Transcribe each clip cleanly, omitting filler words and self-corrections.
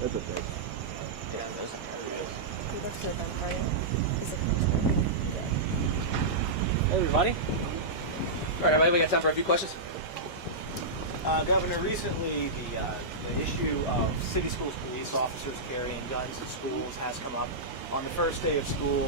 That's okay. Yeah, that's He looks so dumb, right? He's like, Hey, everybody. All right, everybody, we got time for a few questions. Governor, recently the issue of city schools police officers carrying guns in schools has come up. On the first day of school,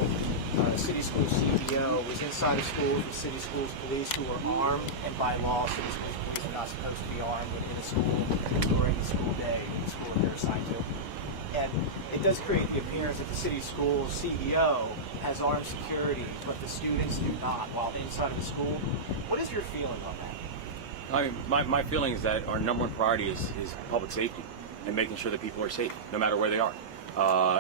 the city school CEO was inside of schools with city schools police who were armed, and by law, city schools police are not supposed to be armed within a school during the school day, the school they're assigned to. And it does create the appearance that the city school CEO has armed security, but the students do not while inside of the school. What is your feeling on that? I mean, my feeling is that our number one priority is public safety and making sure that people are safe, no matter where they are.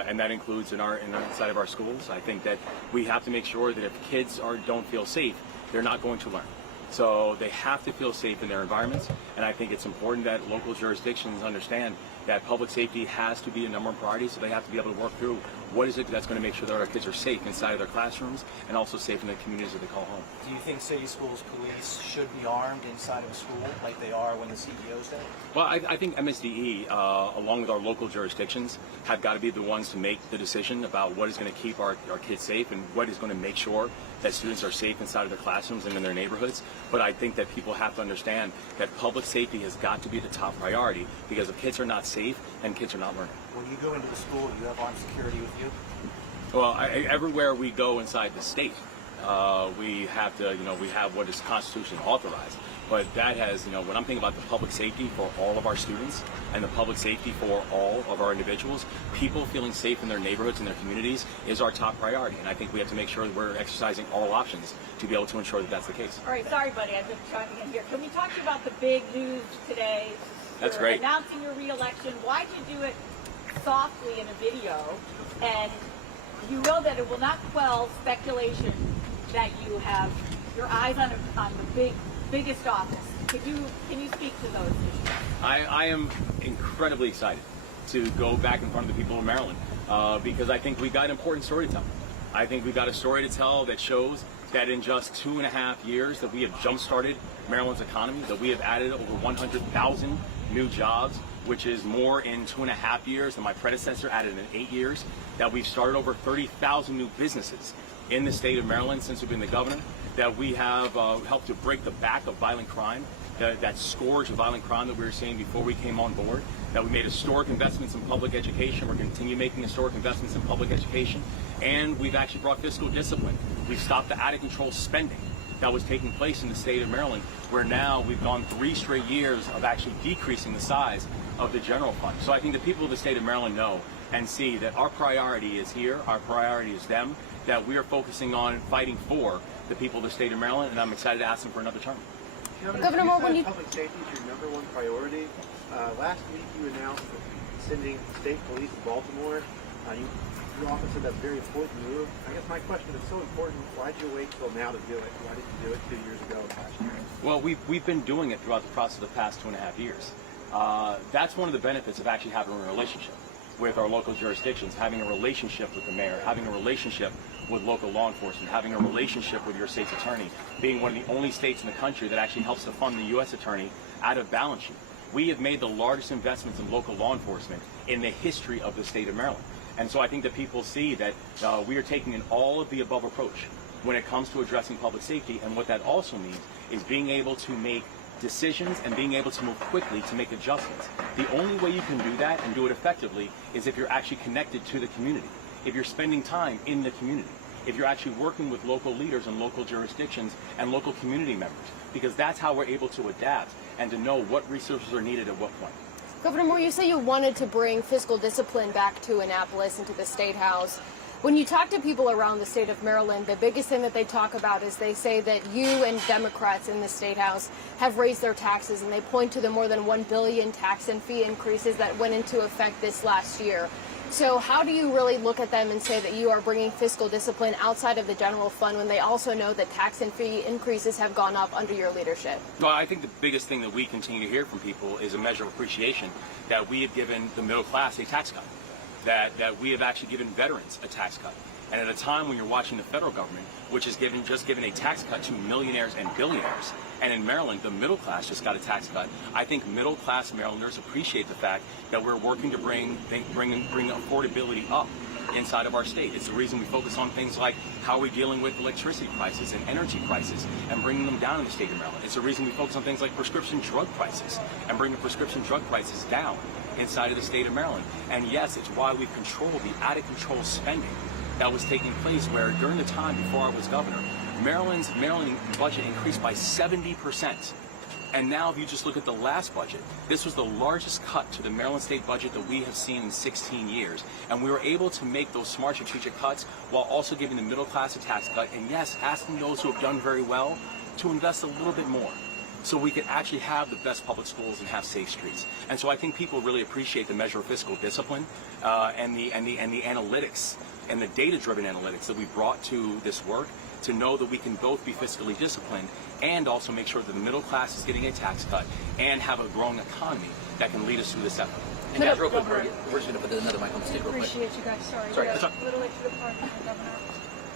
And that includes inside of our schools. I think that we have to make sure that if kids don't feel safe, they're not going to learn. So they have to feel safe in their environments, and I think it's important that local jurisdictions understand that public safety has to be a number one priority, so they have to be able to work through what is it that's going to make sure that our kids are safe inside of their classrooms and also safe in the communities that they call home. Do you think city schools police should be armed inside of a school like they are when the CEO's there? Well, I think MSDE, along with our local jurisdictions, have got to be the ones to make the decision about what is going to keep our kids safe and what is going to make sure that students are safe inside of their classrooms and in their neighborhoods. But I think that people have to understand that public safety has got to be the top priority, because if kids are not safe, then kids are not learning. When you go into the school, do you have armed security with you? Well, everywhere we go inside the state, we have to, we have what is constitutionally authorized. But that has, when I'm thinking about the public safety for all of our students and the public safety for all of our individuals, people feeling safe in their neighborhoods and their communities is our top priority. And I think we have to make sure that we're exercising all options to be able to ensure that that's the case. All right, sorry, buddy, I've been talking in here. Can we talk to you about the big news today? That's You're great. announcing your reelection. Why'd you do it softly in a video? And you know that it will not quell speculation that you have your eyes on the biggest office. Can you speak to those issues? I am incredibly excited to go back in front of the people of Maryland because I think we've got an important story to tell. I think we've got a story to tell that shows that in just 2.5 years that we have jump-started Maryland's economy, that we have added over 100,000 new jobs, which is more in 2.5 years than my predecessor added in 8 years, that we've started over 30,000 new businesses in the state of Maryland since we've been the governor, that we have helped to break the back of violent crime, that scourge of violent crime that we were seeing before we came on board, that we made historic investments in public education. We're going to continue making historic investments in public education, and we've actually brought fiscal discipline. We've stopped the out-of-control spending that was taking place in the state of Maryland, where now we've gone 3 straight years of actually decreasing the size of the general fund. So I think the people of the state of Maryland know and see that our priority is here, our priority is them, that we are focusing on fighting for the people of the state of Maryland, and I'm excited to ask them for another term. Governor Moore, when public safety is your number one priority. Last week you announced sending state police to Baltimore. Your office said that's a very important move. I guess my question is, so important, why did you wait till now to do it? Why didn't you do it 2 years ago last year? Well, we've been doing it throughout the process of the past 2.5 years. That's one of the benefits of actually having a relationship with our local jurisdictions, having a relationship with the mayor, having a relationship with local law enforcement, having a relationship with your state's attorney, being one of the only states in the country that actually helps to fund the U.S. attorney out of balance sheet. We have made the largest investments in local law enforcement in the history of the state of Maryland. And so I think that people see that we are taking an all-of-the-above approach when it comes to addressing public safety, and what that also means is being able to make decisions and being able to move quickly to make adjustments. The only way you can do that and do it effectively is if you're actually connected to the community, if you're spending time in the community, if you're actually working with local leaders and local jurisdictions and local community members, because that's how we're able to adapt and to know what resources are needed at what point. Governor Moore, you say you wanted to bring fiscal discipline back to Annapolis and to the State House. When you talk to people around the state of Maryland, the biggest thing that they talk about is they say that you and Democrats in the State House have raised their taxes, and they point to the more than $1 billion tax and fee increases that went into effect this last year. So how do you really look at them and say that you are bringing fiscal discipline outside of the general fund when they also know that tax and fee increases have gone up under your leadership? Well, I think the biggest thing that we continue to hear from people is a measure of appreciation that we have given the middle class a tax cut, that we have actually given veterans a tax cut. And at a time when you're watching the federal government, which is just giving a tax cut to millionaires and billionaires, and in Maryland, the middle class just got a tax cut, I think middle class Marylanders appreciate the fact that we're working to bring affordability up inside of our state. It's the reason we focus on things like how we're dealing with electricity prices and energy prices and bringing them down in the state of Maryland. It's the reason we focus on things like prescription drug prices and bringing prescription drug prices down inside of the state of Maryland. And yes, it's why we control the out-of-control spending that was taking place, where during the time before I was governor, Maryland budget increased by 70%. And now if you just look at the last budget, this was the largest cut to the Maryland state budget that we have seen in 16 years. And we were able to make those smart strategic cuts while also giving the middle class a tax cut. And yes, asking those who have done very well to invest a little bit more, so we could actually have the best public schools and have safe streets. And so I think people really appreciate the measure of fiscal discipline and the analytics and the data-driven analytics that we brought to this work, to know that we can both be fiscally disciplined and also make sure that the middle class is getting a tax cut and have a growing economy that can lead us through this effort. And guys, real quick, we're just going to put another mic on the stick real quick. Appreciate you guys. Sorry. That's all right. A little late to the party, Governor.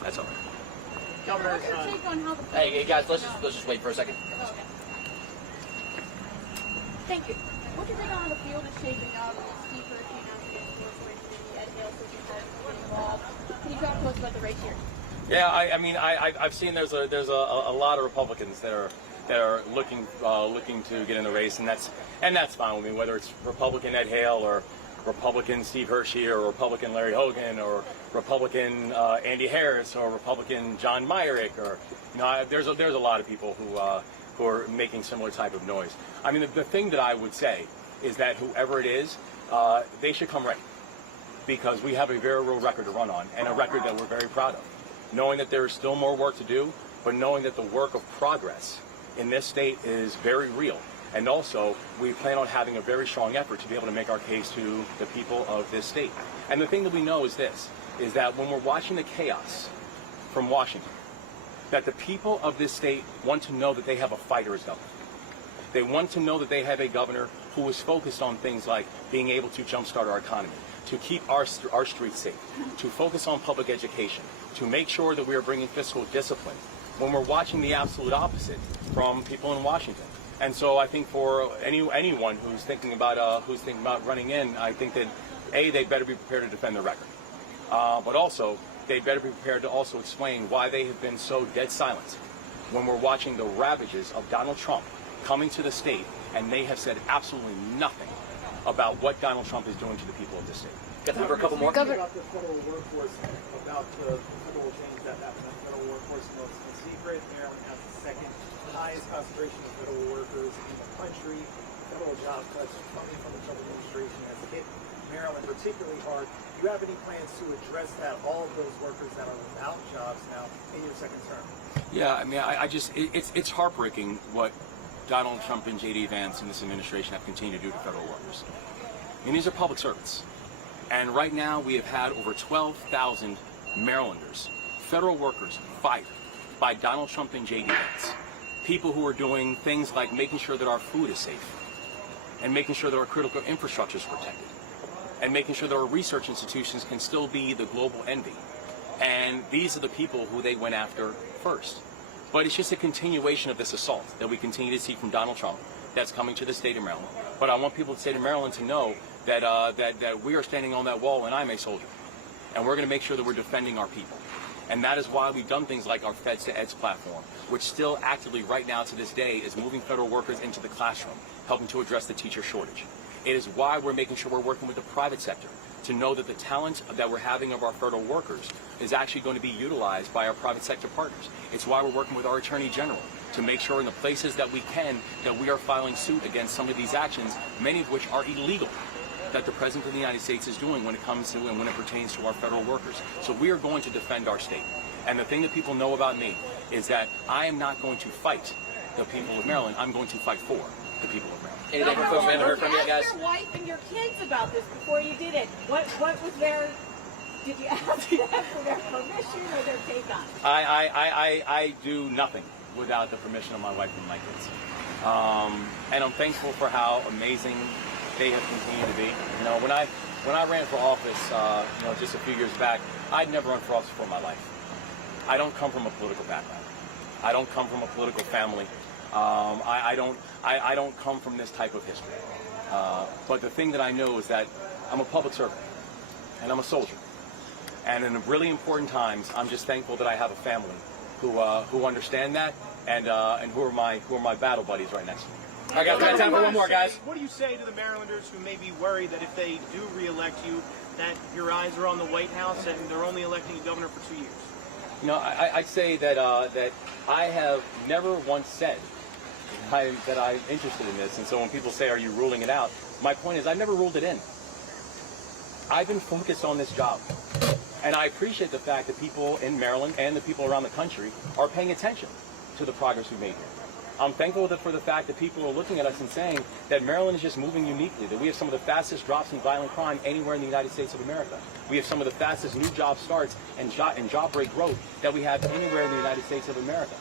That's all right. Governor, what's your take on how the Hey guys, let's just wait for a second. Okay. Thank you. What's your take on how the field is shaping up? Steve Hershey announced against the committee, Ed Hale says he's getting involved. Can you talk to us about the race here? Yeah, I mean, I've seen there's a lot of Republicans that are looking to get in the race, and that's fine with me. Whether it's Republican Ed Hale or Republican Steve Hershey or Republican Larry Hogan or Republican Andy Harris or Republican John Myrick, or there's a lot of people who are making similar type of noise. I mean, the thing that I would say is that whoever it is, they should come ready, because we have a very real record to run on, and a record that we're very proud of. Knowing that there is still more work to do, but knowing that the work of progress in this state is very real. And also, we plan on having a very strong effort to be able to make our case to the people of this state. And the thing that we know is this, is that when we're watching the chaos from Washington, that the people of this state want to know that they have a fighter as governor. They want to know that they have a governor who is focused on things like being able to jumpstart our economy, to keep our streets safe, to focus on public education, to make sure that we are bringing fiscal discipline, when we're watching the absolute opposite from people in Washington. And so I think for anyone who's thinking about running in, I think that they better be prepared to defend their record, but also they better be prepared to also explain why they have been so dead silent when we're watching the ravages of Donald Trump coming to the state, and they have said absolutely nothing about what Donald Trump is doing to the people of this state. Got time for a couple more? About the federal workforce, about the federal change that happened in the federal workforce. No, it's no secret. Maryland has the second highest concentration of federal workers in the country. Federal job cuts coming from the Trump administration has hit Maryland particularly hard. Do you have any plans to address that, all of those workers that are without jobs now in your second term? Yeah, I mean, it's heartbreaking what Donald Trump and J.D. Vance and this administration have continued to do to federal workers. I mean, these are public servants. And right now we have had over 12,000 Marylanders, federal workers, fired by Donald Trump and J.D. Vance. People who are doing things like making sure that our food is safe, and making sure that our critical infrastructure is protected, and making sure that our research institutions can still be the global envy. And these are the people who they went after first. But it's just a continuation of this assault that we continue to see from Donald Trump that's coming to the state of Maryland. But I want people in the state of Maryland to know that that we are standing on that wall, and I'm a soldier. And we're going to make sure that we're defending our people. And that is why we've done things like our Feds to Eds platform, which still actively right now to this day is moving federal workers into the classroom, helping to address the teacher shortage. It is why we're making sure we're working with the private sector to know that the talent that we're having of our federal workers is actually going to be utilized by our private sector partners. It's why we're working with our Attorney General to make sure in the places that we can that we are filing suit against some of these actions, many of which are illegal, that the President of the United States is doing when it comes to and when it pertains to our federal workers. So we are going to defend our state. And the thing that people know about me is that I am not going to fight the people of Maryland. I'm going to fight for the people of Maryland. Anything from folks we haven't heard from you guys? Ask your wife and your kids about this before you did it. What was their? Did you ask them for their permission or their take on it? I do nothing without the permission of my wife and my kids. And I'm thankful for how amazing they have continued to be. You know, when I ran for office, you know, just a few years back, I'd never run for office before in my life. I don't come from a political background. I don't come from a political family. I don't come from this type of history. But the thing that I know is that I'm a public servant and I'm a soldier. And in really important times, I'm just thankful that I have a family who understand that and who are my battle buddies right next to me. All right, guys, we got time for one more, guys. What do you say to the Marylanders who may be worried that if they do re-elect you, that your eyes are on the White House and they're only electing a governor for 2 years? You know, I'd say that that I have never once said that I'm interested in this. And so when people say, "Are you ruling it out?" My point is, I've never ruled it in. I've been focused on this job. And I appreciate the fact that people in Maryland and the people around the country are paying attention to the progress we've made here. I'm thankful for the fact that people are looking at us and saying that Maryland is just moving uniquely, that we have some of the fastest drops in violent crime anywhere in the United States of America. We have some of the fastest new job starts and job rate growth that we have anywhere in the United States of America.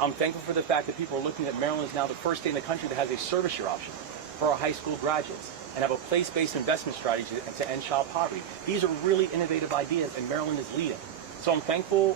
I'm thankful for the fact that people are looking at Maryland is now the first state in the country that has a service year option for our high school graduates and have a place-based investment strategy to end child poverty. These are really innovative ideas, and Maryland is leading. So I'm thankful